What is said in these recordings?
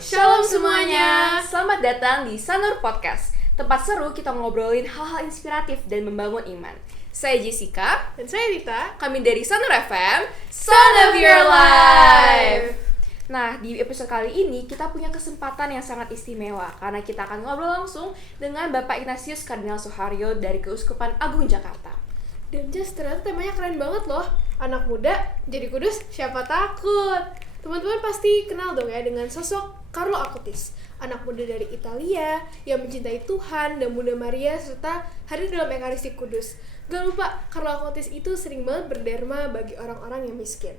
Shalom semuanya, selamat datang di Sanur Podcast. Tempat seru kita ngobrolin hal-hal inspiratif dan membangun iman. Saya Jessica, Dan saya Rita. kami dari Sanur FM, Son of Your Life. Nah, di episode kali ini kita punya kesempatan yang sangat istimewa karena kita akan ngobrol langsung dengan Bapak Ignatius Kardinal Suharyo dari Keuskupan Agung Jakarta. Dan Jess, ternyata temanya keren banget loh. Anak muda jadi kudus, siapa takut? Teman-teman pasti kenal dong ya dengan sosok Carlo Acutis, anak muda dari Italia yang mencintai Tuhan dan Bunda Maria serta hadir dalam Ekaristi Kudus. Gak lupa, Carlo Acutis itu sering banget berderma bagi orang-orang yang miskin.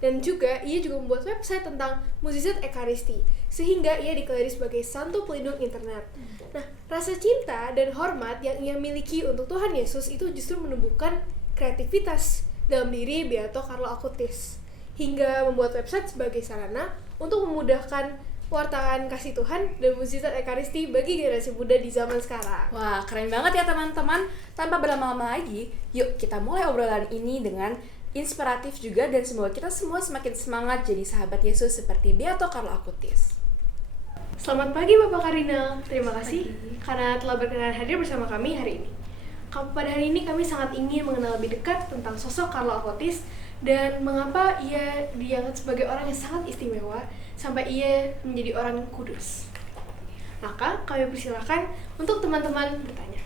Dan juga, ia juga membuat website tentang mukjizat Ekaristi, sehingga ia dikelari sebagai Santo Pelindung Internet. Nah, rasa cinta dan hormat yang ia miliki untuk Tuhan Yesus itu justru menumbuhkan kreativitas dalam diri Beato Carlo Acutis, hingga membuat website sebagai sarana untuk memudahkan wartawan kasih Tuhan dan mukjizat Ekaristi bagi generasi muda di zaman sekarang. Wah, keren banget ya teman-teman. Tanpa berlama-lama lagi, yuk kita mulai obrolan ini dengan inspiratif juga dan semoga kita semua semakin semangat jadi sahabat Yesus seperti Beato Carlo Acutis. Selamat pagi Bapak Kardinal, terima kasih karena telah berkenan hadir bersama kami hari ini. Pada hari ini kami sangat ingin mengenal lebih dekat tentang sosok Carlo Acutis dan mengapa ia dianggap sebagai orang yang sangat istimewa sampai ia menjadi orang kudus. Maka kami persilakan untuk teman-teman bertanya.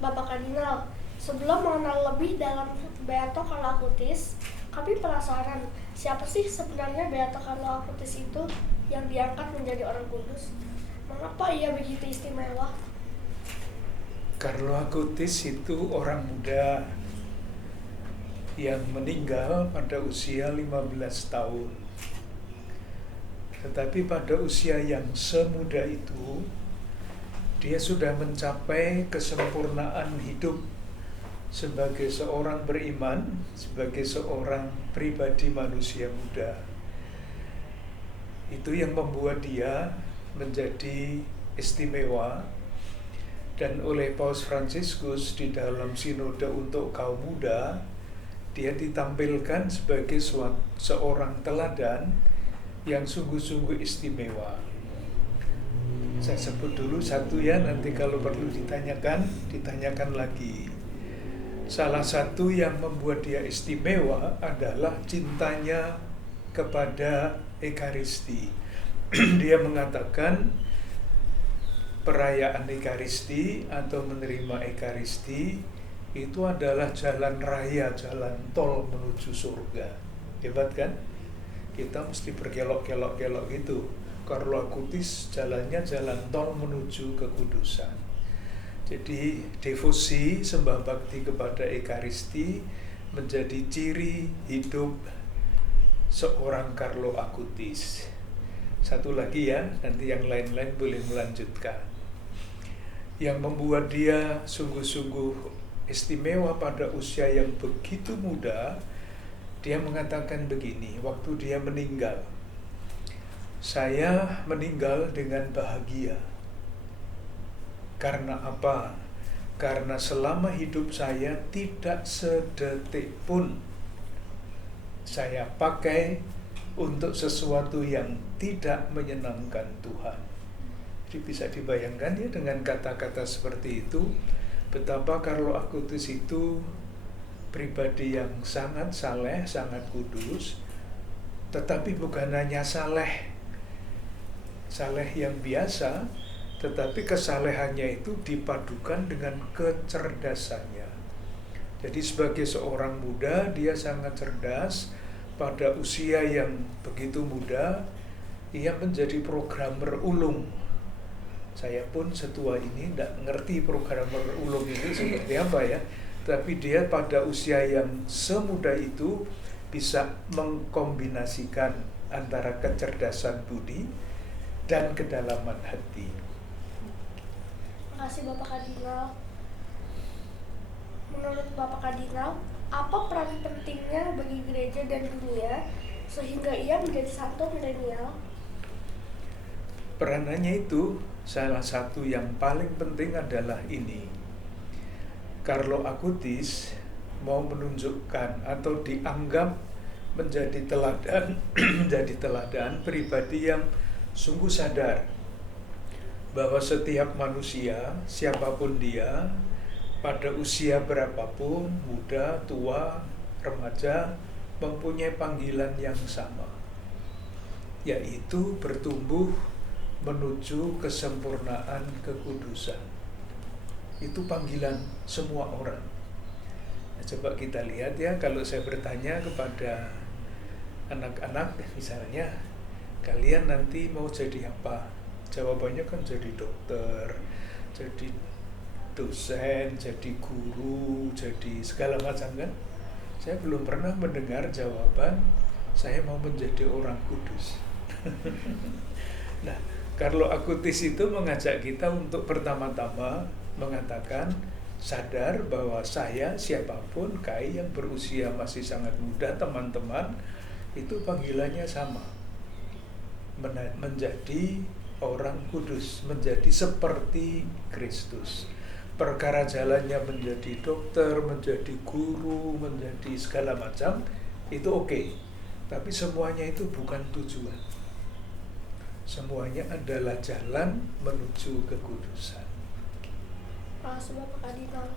Bapak Kardinal, sebelum mengenal lebih dalam Beato Carlo Acutis, kami penasaran siapa sih sebenarnya Beato Carlo Acutis itu yang diangkat menjadi orang kudus? Mengapa ia begitu istimewa? Carlo Acutis itu orang muda yang meninggal pada usia 15 tahun. Tetapi pada usia yang semuda itu, dia sudah mencapai kesempurnaan hidup sebagai seorang beriman, sebagai seorang pribadi manusia muda. Itu yang membuat dia menjadi istimewa, dan oleh Paus Fransiskus di dalam sinode untuk kaum muda, dia ditampilkan sebagai seorang teladan yang sungguh-sungguh istimewa. Saya sebut dulu satu ya, nanti kalau perlu ditanyakan lagi. Salah satu yang membuat dia istimewa adalah cintanya kepada Ekaristi. Dia mengatakan perayaan Ekaristi atau menerima Ekaristi itu adalah jalan raya, jalan tol menuju surga. Hebat kan? Kita mesti berkelok-kelok gitu. Carlo Acutis jalannya jalan tol menuju kekudusan. Jadi devosi sembah bakti kepada Ekaristi menjadi ciri hidup seorang Carlo Acutis. Satu lagi ya, nanti yang lain-lain boleh melanjutkan. Yang membuat dia sungguh-sungguh istimewa pada usia yang begitu muda, dia mengatakan begini, waktu dia meninggal, saya meninggal dengan bahagia. Karena apa? Karena selama hidup saya tidak sedetik pun saya pakai untuk sesuatu yang tidak menyenangkan Tuhan. Jadi bisa dibayangkan ya dengan kata-kata seperti itu, betapa Carlo Acutis itu pribadi yang sangat saleh, sangat kudus, tetapi bukan hanya saleh yang biasa, tetapi kesalehannya itu dipadukan dengan kecerdasannya. Jadi sebagai seorang muda, dia sangat cerdas. Pada usia yang begitu muda, ia menjadi programmer ulung. Saya pun setua ini tidak ngerti programmer ulung itu seperti apa ya. Tapi dia pada usia yang semuda itu bisa mengkombinasikan antara kecerdasan budi dan kedalaman hati. Terima kasih Bapak Kardinal. Menurut Bapak Kardinal, apa peran pentingnya bagi gereja dan dunia sehingga ia menjadi santo milenial? Peranannya itu salah satu yang paling penting adalah ini. Carlo Acutis mau menunjukkan atau dianggap menjadi teladan menjadi teladan pribadi yang sungguh sadar bahwa setiap manusia, siapapun dia, pada usia berapapun, muda, tua, remaja, mempunyai panggilan yang sama, yaitu bertumbuh menuju kesempurnaan kekudusan. Itu panggilan semua orang. Nah, coba kita lihat ya, kalau saya bertanya kepada anak-anak misalnya, kalian nanti mau jadi apa? Jawabannya kan jadi dokter, jadi dosen, jadi guru, jadi segala macam kan. Saya belum pernah mendengar jawaban saya mau menjadi orang kudus. Nah, Carlo Acutis itu mengajak kita untuk pertama-tama mengatakan sadar bahwa saya, siapapun, Kai yang berusia masih sangat muda, teman-teman, itu panggilannya sama, menjadi orang kudus, menjadi seperti Kristus. Perkara jalannya menjadi dokter, menjadi guru, menjadi segala macam, itu oke. Tapi semuanya itu bukan tujuan. Semuanya adalah jalan menuju kekudusan. Bapak Kardinal.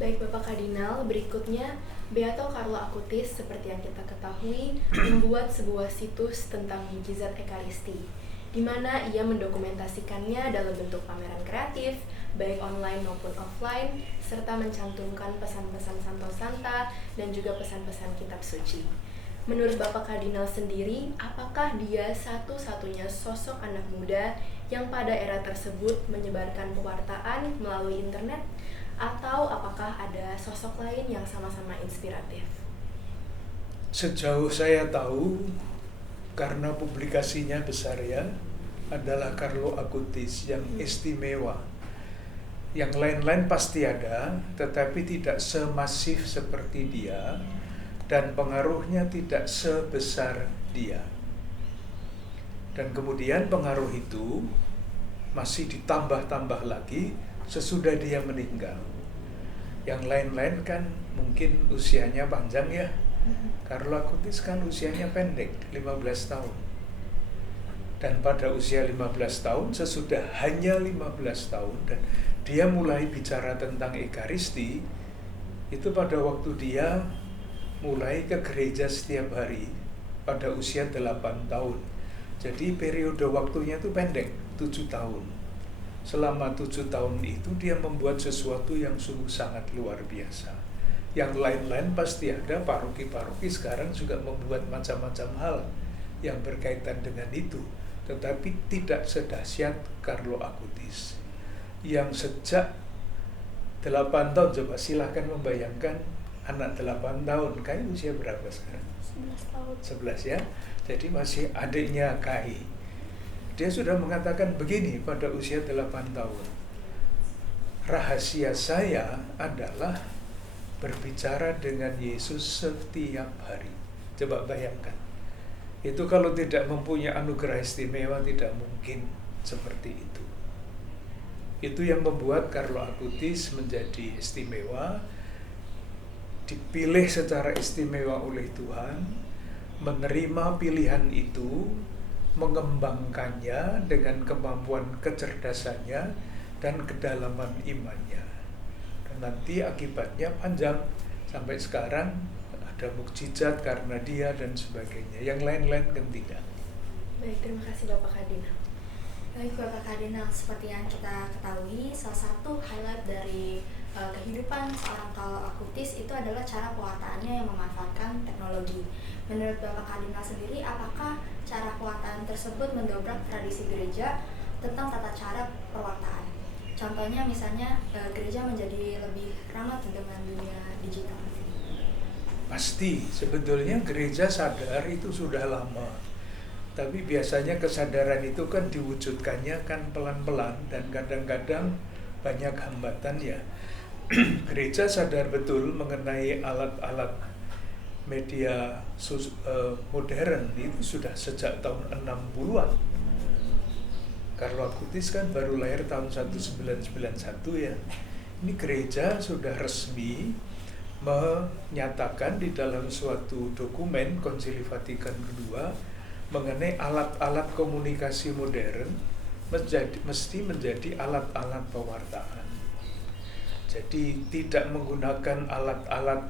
Baik Bapak Kardinal, berikutnya Beato Carlo Acutis seperti yang kita ketahui membuat sebuah situs tentang mukjizat Ekaristi, di mana ia mendokumentasikannya dalam bentuk pameran kreatif, baik online maupun offline, serta mencantumkan pesan-pesan Santo Santa dan juga pesan-pesan kitab suci. Menurut Bapak Kardinal sendiri, apakah dia satu-satunya sosok anak muda yang pada era tersebut menyebarkan pewartaan melalui internet, atau apakah ada sosok lain yang sama-sama inspiratif? Sejauh saya tahu, karena publikasinya besar ya, adalah Carlo Acutis yang istimewa. Yang lain-lain pasti ada, tetapi tidak semasif seperti dia, dan pengaruhnya tidak sebesar dia. Dan kemudian pengaruh itu masih ditambah-tambah lagi sesudah dia meninggal. Yang lain-lain kan mungkin usianya panjang ya. Carlo Acutis kan usianya pendek, 15 tahun. Dan pada usia 15 tahun, sesudah hanya 15 tahun, dan dia mulai bicara tentang Ekaristi, itu pada waktu dia mulai ke gereja setiap hari, pada usia 8 tahun. Jadi periode waktunya itu pendek, 7 tahun. Selama 7 tahun itu dia membuat sesuatu yang sungguh sangat luar biasa. Yang lain-lain pasti ada, paroki-paroki sekarang juga membuat macam-macam hal yang berkaitan dengan itu. Tetapi tidak sedahsyat Carlo Acutis, yang sejak 8 tahun, coba silahkan membayangkan anak 8 tahun, Kai usia berapa sekarang? 11 tahun. 11 ya, jadi masih adiknya Kai. Dia sudah mengatakan begini pada usia 8 tahun. Rahasia saya adalah berbicara dengan Yesus setiap hari. Coba bayangkan. Itu kalau tidak mempunyai anugerah istimewa tidak mungkin seperti itu. Itu yang membuat Carlo Acutis menjadi istimewa, dipilih secara istimewa oleh Tuhan, menerima pilihan itu, mengembangkannya dengan kemampuan kecerdasannya dan kedalaman imannya. Dan nanti akibatnya panjang, sampai sekarang ada mukjizat karena dia dan sebagainya. Yang lain-lain kan tidak. Baik, terima kasih Bapak Kardinal. Baik Bapak Kardinal, seperti yang kita ketahui, salah satu highlight dari kehidupan seorang Carlo Acutis itu adalah cara pewartaannya yang memanfaatkan teknologi. Menurut Bapak Kardinal sendiri, apakah cara pewartaan tersebut mendobrak tradisi gereja tentang tata cara pewartaan? Contohnya misalnya gereja menjadi lebih ramah dengan dunia digital. Pasti, sebetulnya gereja sadar itu sudah lama. Tapi biasanya kesadaran itu kan diwujudkannya kan pelan-pelan dan kadang-kadang banyak hambatan ya. Gereja sadar betul mengenai alat-alat media modern itu sudah sejak tahun 60-an. Carlo Acutis kan baru lahir tahun 1991 ya. Ini gereja sudah resmi menyatakan di dalam suatu dokumen Konsili Vatikan kedua mengenai alat-alat komunikasi modern mesti menjadi alat-alat pewartaan. Jadi tidak menggunakan alat-alat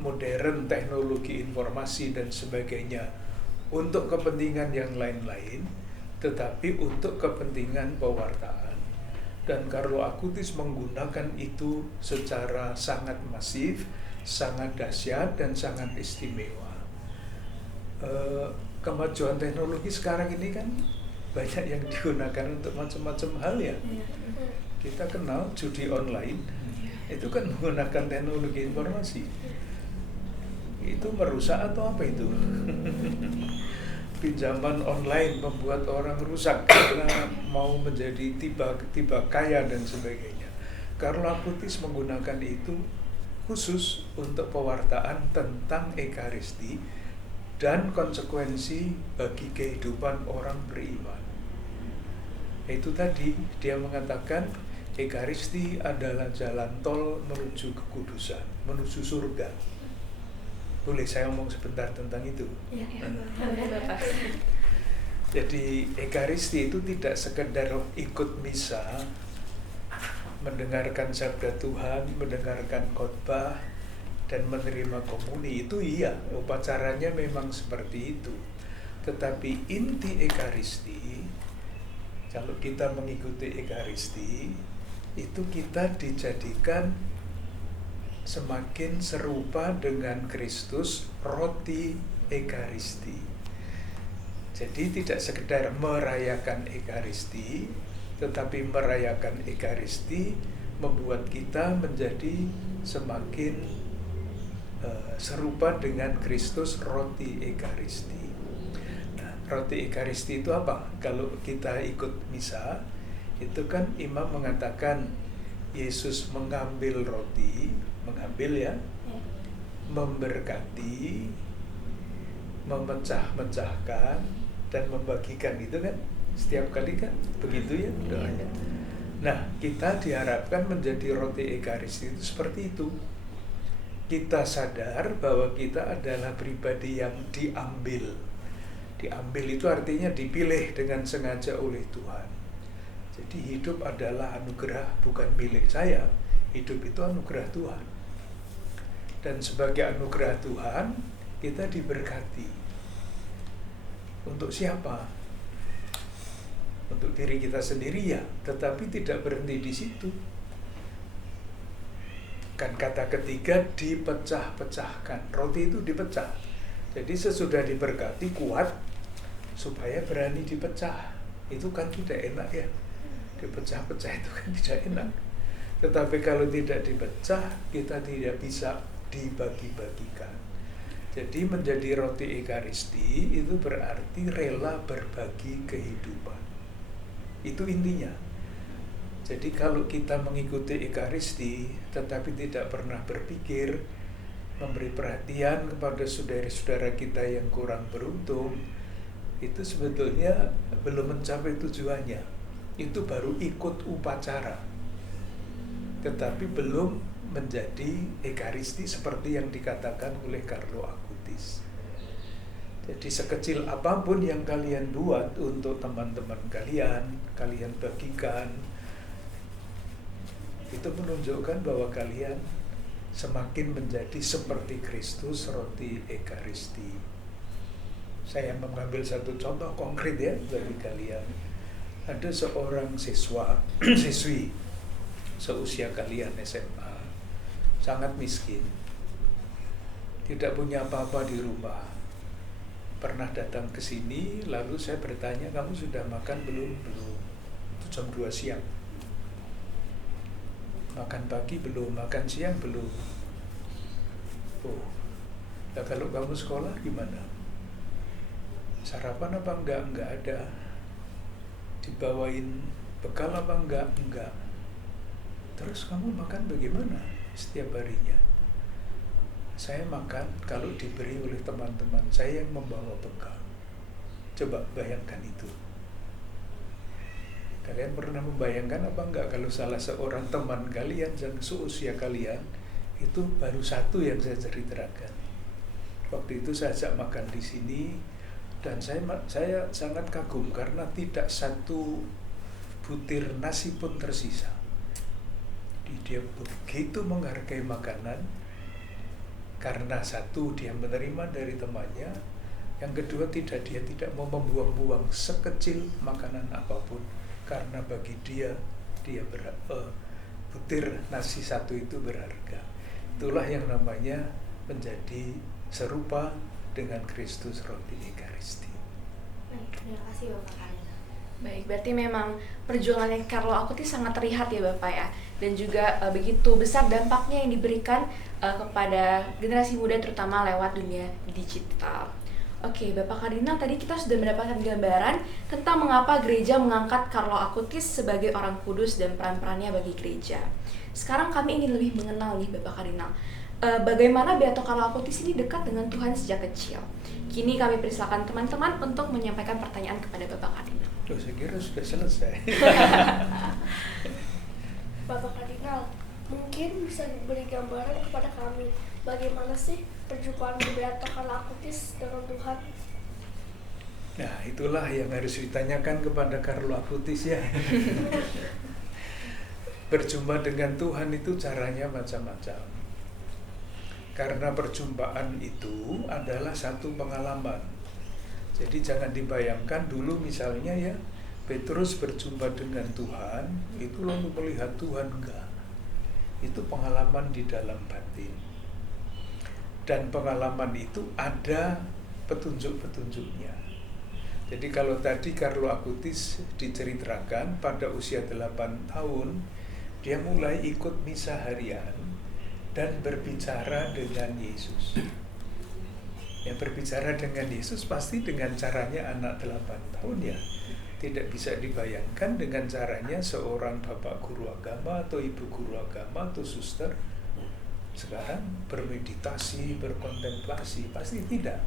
modern, teknologi informasi dan sebagainya untuk kepentingan yang lain-lain, tetapi untuk kepentingan pewartaan. Dan Carlo Acutis menggunakan itu secara sangat masif, sangat dahsyat dan sangat istimewa. Kemajuan teknologi sekarang ini kan banyak yang digunakan untuk macam-macam hal ya. Kita kenal judi online, itu kan menggunakan teknologi informasi. Itu merusak atau apa itu? Pinjaman online membuat orang rusak karena mau menjadi tiba kaya dan sebagainya. Carlo Acutis menggunakan itu khusus untuk pewartaan tentang Ekaristi dan konsekuensi bagi kehidupan orang beriman. Itu tadi dia mengatakan Ekaristi adalah jalan tol menuju kekudusan, menuju surga. Boleh saya ngomong sebentar tentang itu? Ya, Jadi Ekaristi itu tidak sekedar ikut misa, mendengarkan sabda Tuhan, mendengarkan khotbah, dan menerima komuni. Itu iya, upacaranya memang seperti itu. Tetapi inti Ekaristi, kalau kita mengikuti Ekaristi, itu kita dijadikan semakin serupa dengan Kristus, roti Ekaristi. Jadi tidak sekedar merayakan Ekaristi, tetapi merayakan Ekaristi membuat kita menjadi semakin serupa dengan Kristus, roti Ekaristi. Nah, roti Ekaristi itu apa? Kalau kita ikut misa, itu kan imam mengatakan Yesus mengambil roti, mengambil ya, memberkati, memecah-mecahkan, dan membagikan. Itu kan setiap kali kan begitu ya doanya. Nah, kita diharapkan menjadi roti Ekaristi itu seperti itu. Kita sadar bahwa kita adalah pribadi yang diambil. Diambil itu artinya dipilih dengan sengaja oleh Tuhan. Jadi hidup adalah anugerah, bukan milik saya. Hidup itu anugerah Tuhan. Dan sebagai anugerah Tuhan, kita diberkati. Untuk siapa? Untuk diri kita sendiri ya, tetapi tidak berhenti di situ. Kan kata ketiga dipecah-pecahkan. Roti itu dipecah. Jadi sesudah diberkati kuat supaya berani dipecah. Itu kan tidak enak ya. Dipecah-pecah itu kan tidak enak. Tetapi kalau tidak dipecah, kita tidak bisa dibagi-bagikan. Jadi menjadi roti Ekaristi itu berarti rela berbagi kehidupan. Itu intinya. Jadi kalau kita mengikuti Ekaristi tetapi tidak pernah berpikir memberi perhatian kepada saudara-saudara kita yang kurang beruntung, itu sebetulnya belum mencapai tujuannya. Itu baru ikut upacara, tetapi belum menjadi Ekaristi seperti yang dikatakan oleh Carlo Acutis. Jadi sekecil apapun yang kalian buat untuk teman-teman kalian bagikan, itu menunjukkan bahwa kalian semakin menjadi seperti Kristus, roti Ekaristi. Saya mengambil satu contoh konkret ya bagi kalian. Ada seorang siswi seusia kalian SMA, sangat miskin, tidak punya apa-apa di rumah. Pernah datang ke sini, lalu saya bertanya, kamu sudah makan belum? Belum. Itu jam 2 siang. Makan pagi belum, makan siang belum. Oh, nah kalau kamu sekolah gimana? Sarapan apa enggak? Enggak ada. Dibawain bekal apa enggak? Enggak. Terus kamu makan bagaimana setiap harinya? Saya makan kalau diberi oleh teman-teman saya yang membawa bekal. Coba bayangkan itu. Kalian pernah membayangkan apa enggak kalau salah seorang teman kalian yang seusia kalian itu baru satu yang saya ceritakan. Waktu itu saya ajak makan di sini dan saya sangat kagum karena tidak satu butir nasi pun tersisa. Jadi dia begitu menghargai makanan karena satu dia menerima dari temannya, yang kedua dia tidak mau membuang-buang sekecil makanan apapun karena bagi dia butir nasi satu itu berharga. Itulah yang namanya menjadi serupa dengan Kristus roti Ekaristi. Baik, terima kasih Bapak Kadinal. Baik, berarti memang perjuangannya Carlo Acutis sangat terlihat ya Bapak ya. Dan juga begitu besar dampaknya yang diberikan kepada generasi muda terutama lewat dunia digital. Oke, Bapak Kadinal, tadi kita sudah mendapatkan gambaran tentang mengapa gereja mengangkat Carlo Acutis sebagai orang kudus dan peran-perannya bagi gereja. Sekarang kami ingin lebih mengenal nih Bapak Kadinal, bagaimana Beato Carlo Acutis ini dekat dengan Tuhan sejak kecil. Kini kami persilakan teman-teman untuk menyampaikan pertanyaan kepada Bapak Kadinal. Saya kira sudah selesai. Bapak Kadinal, mungkin bisa beri gambaran kepada kami bagaimana sih perjumpaan Beato Carlo Acutis dengan Tuhan? Nah, itulah yang harus ditanyakan kepada Carlo Acutis ya. Berjumpa dengan Tuhan itu caranya macam-macam. Karena perjumpaan itu adalah satu pengalaman. Jadi jangan dibayangkan dulu misalnya ya, Petrus berjumpa dengan Tuhan, itu lalu melihat Tuhan, enggak. Itu pengalaman di dalam batin. Dan pengalaman itu ada petunjuk-petunjuknya. Jadi kalau tadi Carlo Acutis diceritakan pada usia 8 tahun, dia mulai ikut misa harian dan berbicara dengan Yesus. Yang berbicara dengan Yesus pasti dengan caranya anak 8 tahun ya. Tidak bisa dibayangkan dengan caranya seorang bapak guru agama atau ibu guru agama atau suster sekarang bermeditasi, berkontemplasi, pasti tidak.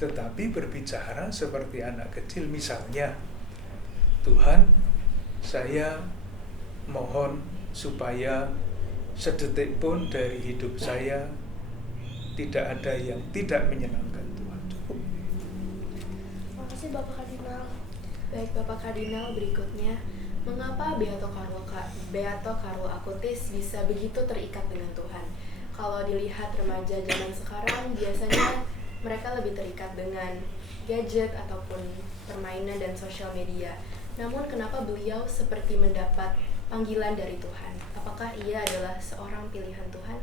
Tetapi berbicara seperti anak kecil, misalnya, Tuhan, saya mohon supaya sedetik pun dari hidup saya tidak ada yang tidak menyenangkan Tuhan. Cukup. Terima kasih Bapak Kadinal. Baik Bapak Kadinal, berikutnya, mengapa Beato Carlo Acutis bisa begitu terikat dengan Tuhan? Kalau dilihat remaja zaman sekarang, biasanya mereka lebih terikat dengan gadget ataupun permainan dan sosial media. Namun kenapa beliau seperti mendapat panggilan dari Tuhan? Apakah ia adalah seorang pilihan Tuhan?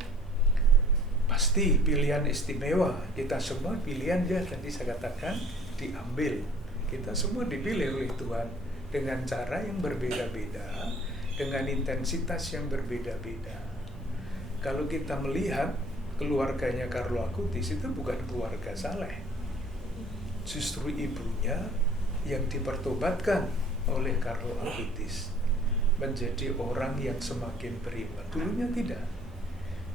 Pasti pilihan istimewa. Kita semua pilihan ya, tadi saya katakan diambil. Kita semua dipilih oleh Tuhan dengan cara yang berbeda-beda, dengan intensitas yang berbeda-beda. Kalau kita melihat keluarganya Carlo Acutis itu bukan keluarga saleh. Justru ibunya yang dipertobatkan oleh Carlo Acutis menjadi orang yang semakin beriman. Dulunya tidak.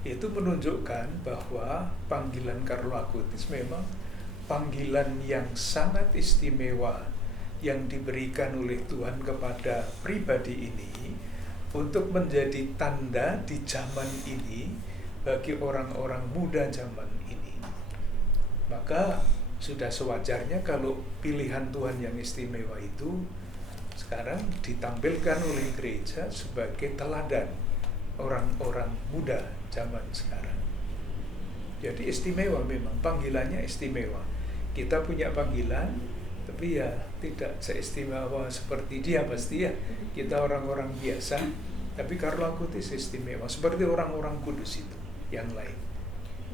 Itu menunjukkan bahwa panggilan Carlo Acutis memang panggilan yang sangat istimewa yang diberikan oleh Tuhan kepada pribadi ini untuk menjadi tanda di zaman ini bagi orang-orang muda zaman ini. Maka sudah sewajarnya kalau pilihan Tuhan yang istimewa itu sekarang ditampilkan oleh gereja sebagai teladan orang-orang muda zaman sekarang. Jadi istimewa memang, panggilannya istimewa. Kita punya panggilan, tapi ya tidak seistimewa seperti dia pasti ya. Kita orang-orang biasa, tapi Carlo Acutis istimewa, seperti orang-orang kudus itu yang lain.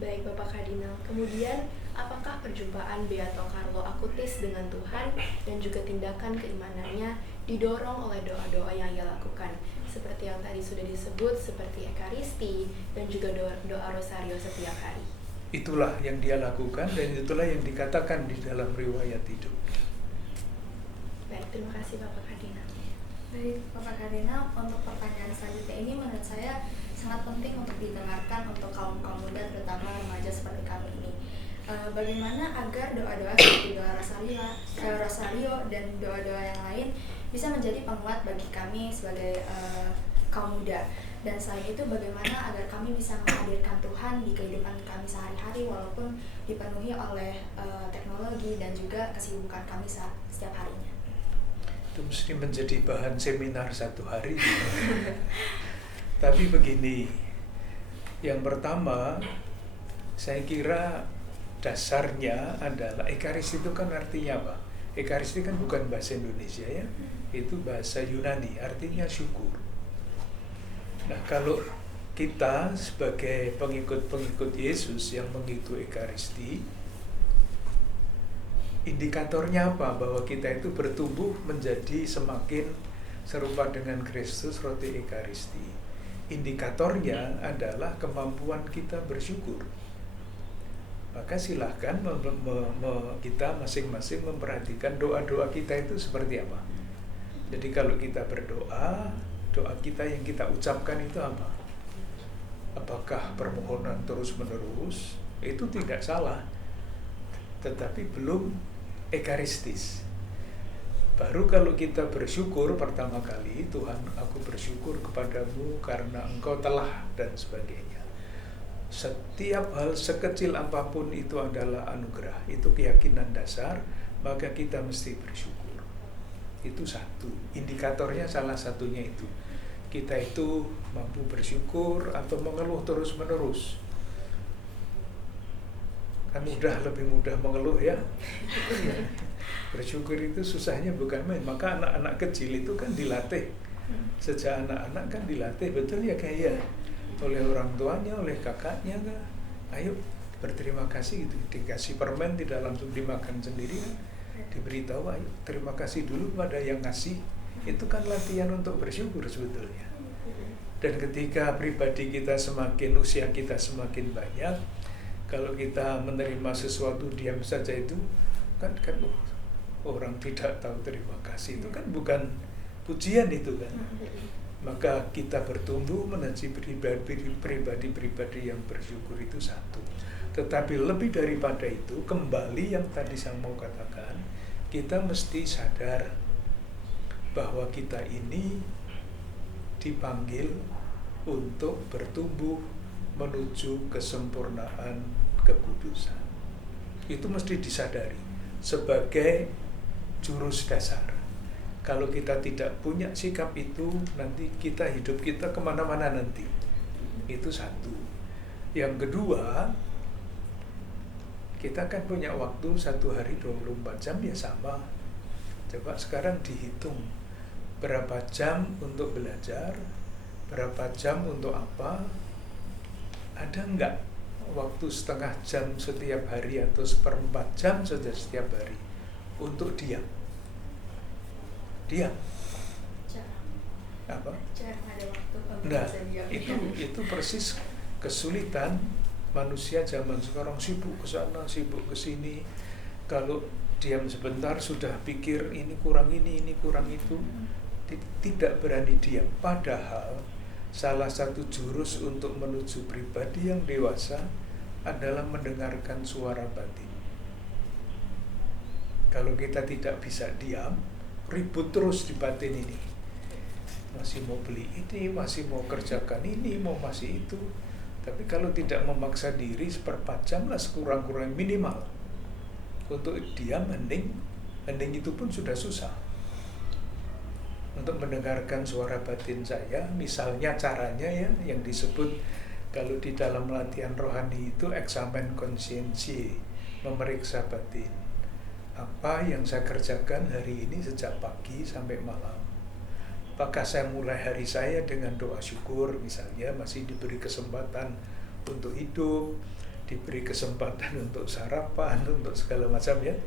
Baik Bapak Kadinal, kemudian apakah perjumpaan Beato Carlo Acutis dengan Tuhan dan juga tindakan keimanannya didorong oleh doa-doa yang ia lakukan, seperti yang tadi sudah disebut, seperti Ekaristi dan juga doa Rosario setiap hari? Itulah yang dia lakukan dan itulah yang dikatakan di dalam riwayat hidup. Baik, terima kasih Bapak Kadinal. Baik, Bapak Kadinal, untuk pertanyaan selanjutnya ini menurut saya sangat penting untuk didengarkan untuk kaum-kaum muda, terutama remaja seperti kami ini. Bagaimana agar doa-doa seperti doa Rosario dan doa-doa yang lain bisa menjadi penguat bagi kami sebagai kaum muda. Dan selain itu, bagaimana agar kami bisa menghadirkan bertahan di kehidupan kami sehari-hari walaupun dipenuhi oleh teknologi dan juga kesibukan kami setiap harinya. Itu mesti menjadi bahan seminar 1 hari. Tapi begini, yang pertama saya kira dasarnya adalah Ekaristi itu kan artinya apa? Ekaristi kan bukan bahasa Indonesia ya, itu bahasa Yunani, artinya syukur. Nah, kalau kita sebagai pengikut-pengikut Yesus yang mengikuti Ekaristi, indikatornya apa? Bahwa kita itu bertumbuh menjadi semakin serupa dengan Kristus, roti Ekaristi. Indikatornya adalah kemampuan kita bersyukur. Maka silahkan kita masing-masing memperhatikan doa-doa kita itu seperti apa. Jadi kalau kita berdoa, doa kita yang kita ucapkan itu apa? Apakah permohonan terus-menerus? Itu tidak salah, tetapi belum ekaristis. Baru kalau kita bersyukur pertama kali, Tuhan, aku bersyukur kepadamu karena Engkau telah, dan sebagainya. Setiap hal sekecil apapun itu adalah anugerah, itu keyakinan dasar, maka kita mesti bersyukur. Itu satu, indikatornya salah satunya itu. Kita itu mampu bersyukur atau mengeluh terus-menerus. Kan lebih mudah mengeluh ya. Bersyukur itu susahnya bukan main. Maka anak-anak kecil itu kan dilatih. Sejak anak-anak kan dilatih, betul ya kayak oleh orang tuanya, oleh kakaknya kan. Ayo berterima kasih gitu. Dikasih permen tidak langsung dimakan sendiri kan. Diberitahu, ayo terima kasih dulu pada yang ngasih. Itu kan latihan untuk bersyukur sebetulnya. Dan ketika pribadi kita semakin, usia kita semakin banyak, kalau kita menerima sesuatu diam saja itu kan orang tidak tahu terima kasih, itu kan bukan pujian itu kan. Maka kita bertumbuh menjadi pribadi-pribadi yang bersyukur itu satu. Tetapi lebih daripada itu, kembali yang tadi saya mau katakan, kita mesti sadar bahwa kita ini dipanggil untuk bertumbuh menuju kesempurnaan kekudusan. Itu mesti disadari sebagai jurus dasar. Kalau kita tidak punya sikap itu, nanti hidup kita kemana-mana nanti. Itu satu. Yang kedua, kita kan punya waktu 1 hari 24 jam ya sama. Coba sekarang dihitung berapa jam untuk belajar, berapa jam untuk apa. Ada enggak waktu setengah jam setiap hari atau 1/4 jam saja setiap hari untuk diam? Diam. Apa? Jarang ada waktu untuk Nah, bisa diam. itu persis kesulitan manusia zaman sekarang, sibuk ke sana, sibuk ke sini. Kalau diam sebentar sudah pikir ini kurang itu. Tidak berani diam. Padahal salah satu jurus untuk menuju pribadi yang dewasa adalah mendengarkan suara batin. Kalau kita tidak bisa diam, ribut terus di batin ini. Masih mau beli ini, masih mau kerjakan ini, mau masih itu. Tapi kalau tidak memaksa diri 1/4 jam lah sekurang-kurang minimal untuk diam, hening itu pun sudah susah. Untuk mendengarkan suara batin saya, misalnya caranya ya yang disebut kalau di dalam latihan rohani itu eksamen konsiensi, memeriksa batin. Apa yang saya kerjakan hari ini sejak pagi sampai malam? Apakah saya mulai hari saya dengan doa syukur, misalnya masih diberi kesempatan untuk hidup, diberi kesempatan untuk sarapan, untuk segala macam ya.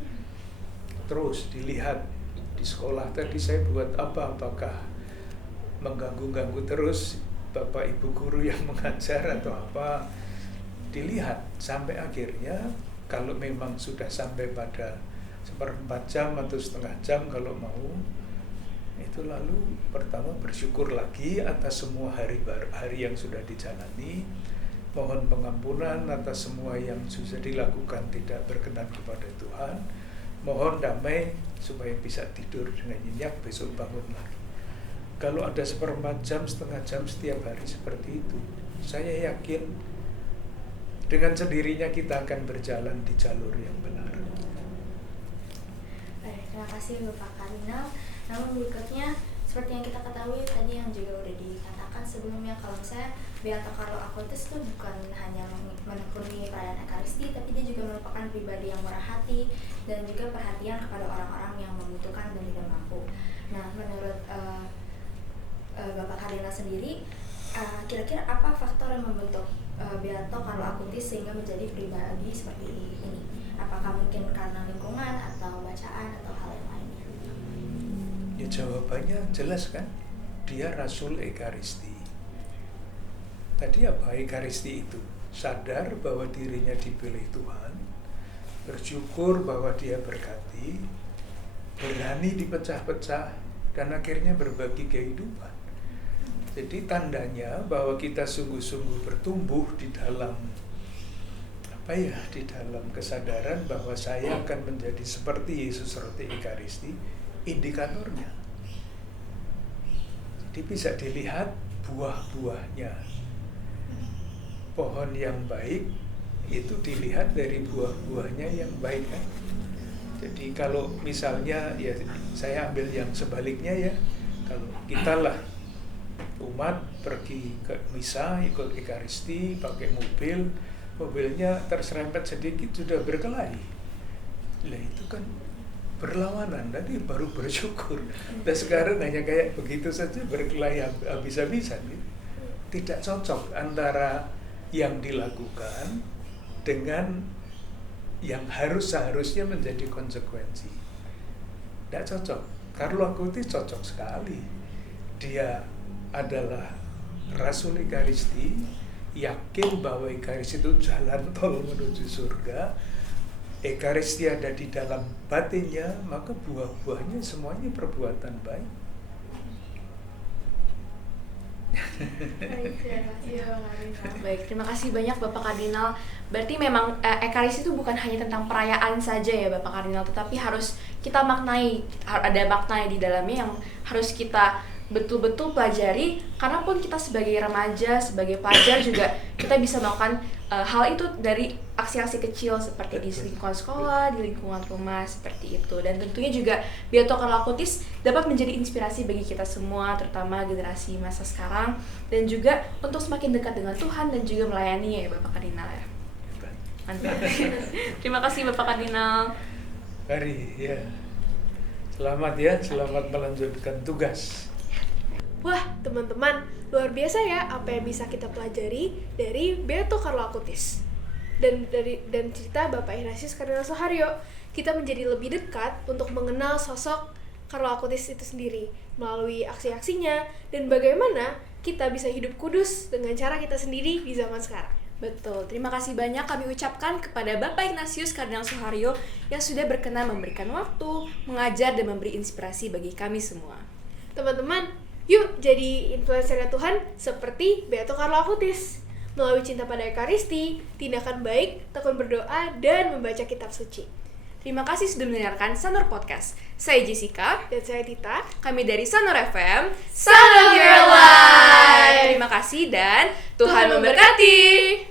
Terus dilihat di sekolah tadi saya buat apa, apakah mengganggu-ganggu terus Bapak Ibu guru yang mengajar atau apa. Dilihat sampai akhirnya kalau memang sudah sampai pada 1/4 jam atau setengah jam kalau mau, itu lalu pertama bersyukur lagi atas semua hari yang sudah dijalani, mohon pengampunan atas semua yang sudah dilakukan tidak berkenan kepada Tuhan, mohon damai supaya bisa tidur dengan nyenyak, besok bangun lagi. Kalau ada 1/4 jam, setengah jam setiap hari seperti itu, saya yakin dengan sendirinya kita akan berjalan di jalur yang benar. Baik, terima kasih Bapak Kardinal. Namun berikutnya, seperti yang kita ketahui tadi yang juga udah dikatakan sebelumnya, kalau misalnya Beato Carlo Acutis itu bukan hanya menekuni perayaan Ekaristi, tapi dia juga merupakan pribadi yang murah hati dan juga perhatian kepada orang-orang yang membutuhkan dan tidak mampu. Nah, menurut Bapak Kardinal sendiri, kira-kira apa faktor yang membentuk Beato Carlo Acutis sehingga menjadi pribadi seperti ini? Apakah mungkin karena lingkungan atau bacaan atau hal yang lainnya? Ya jawabannya jelas kan, dia Rasul Ekaristi. Tadi apa Ekaristi itu? Sadar bahwa dirinya dipilih Tuhan, bersyukur bahwa dia berkati, berani dipecah-pecah, dan akhirnya berbagi kehidupan. Jadi tandanya bahwa kita sungguh-sungguh bertumbuh di dalam di dalam kesadaran bahwa saya akan menjadi seperti Yesus roti Ekaristi, indikatornya. Jadi bisa dilihat buah-buahnya. Pohon yang baik itu dilihat dari buah-buahnya yang baik kan. Jadi kalau misalnya ya saya ambil yang sebaliknya ya, kalau kita lah umat pergi ke misa ikut Ekaristi pakai mobilnya terserempet sedikit sudah berkelahi. Lah itu kan berlawanan, tadi baru bersyukur. Dan sekarang hanya kayak begitu saja berkelahi habis-habisan gitu. Tidak cocok antara yang dilakukan dengan yang seharusnya menjadi konsekuensi. Tidak cocok. Carlo Acutis cocok sekali. Dia adalah Rasul Ekaristi, yakin bahwa Ekaristi itu jalan tol menuju surga. Ekaristi ada di dalam batinnya, maka buah-buahnya semuanya perbuatan baik. Baik, terima kasih banyak Bapak Kardinal. Berarti memang Ekaristi itu bukan hanya tentang perayaan saja ya Bapak Kardinal, tetapi harus kita maknai, ada makna di dalamnya yang harus kita betul-betul pelajari, karena pun kita sebagai remaja, sebagai pelajar juga kita bisa melakukan hal itu dari aksi-aksi kecil seperti di lingkungan sekolah, di lingkungan rumah seperti itu. Dan tentunya juga Beato Carlo Acutis dapat menjadi inspirasi bagi kita semua, terutama generasi masa sekarang, dan juga untuk semakin dekat dengan Tuhan dan juga melayani ya Bapak Kardinal ya. Mantap. Terima kasih Bapak Kardinal. Mari ya. Selamat ya, selamat melanjutkan tugas. Wah, teman-teman, luar biasa ya apa yang bisa kita pelajari dari Beato Carlo Acutis. Dan cerita Bapak Ignatius Kardinal Suharyo, kita menjadi lebih dekat untuk mengenal sosok Carlo Acutis itu sendiri melalui aksi-aksinya dan bagaimana kita bisa hidup kudus dengan cara kita sendiri di zaman sekarang. Betul, terima kasih banyak kami ucapkan kepada Bapak Ignatius Kardinal Suharyo yang sudah berkenan memberikan waktu, mengajar dan memberi inspirasi bagi kami semua. Teman-teman, yuk jadi influencer Tuhan seperti Beato Carlo Acutis. Melalui cinta pada Ekaristi, tindakan baik, tekun berdoa, dan membaca kitab suci. Terima kasih sudah mendengarkan Sanur Podcast. Saya Jessica. Dan saya Tita. Kami dari Sanur FM, Son of Your Life. Terima kasih dan Tuhan memberkati.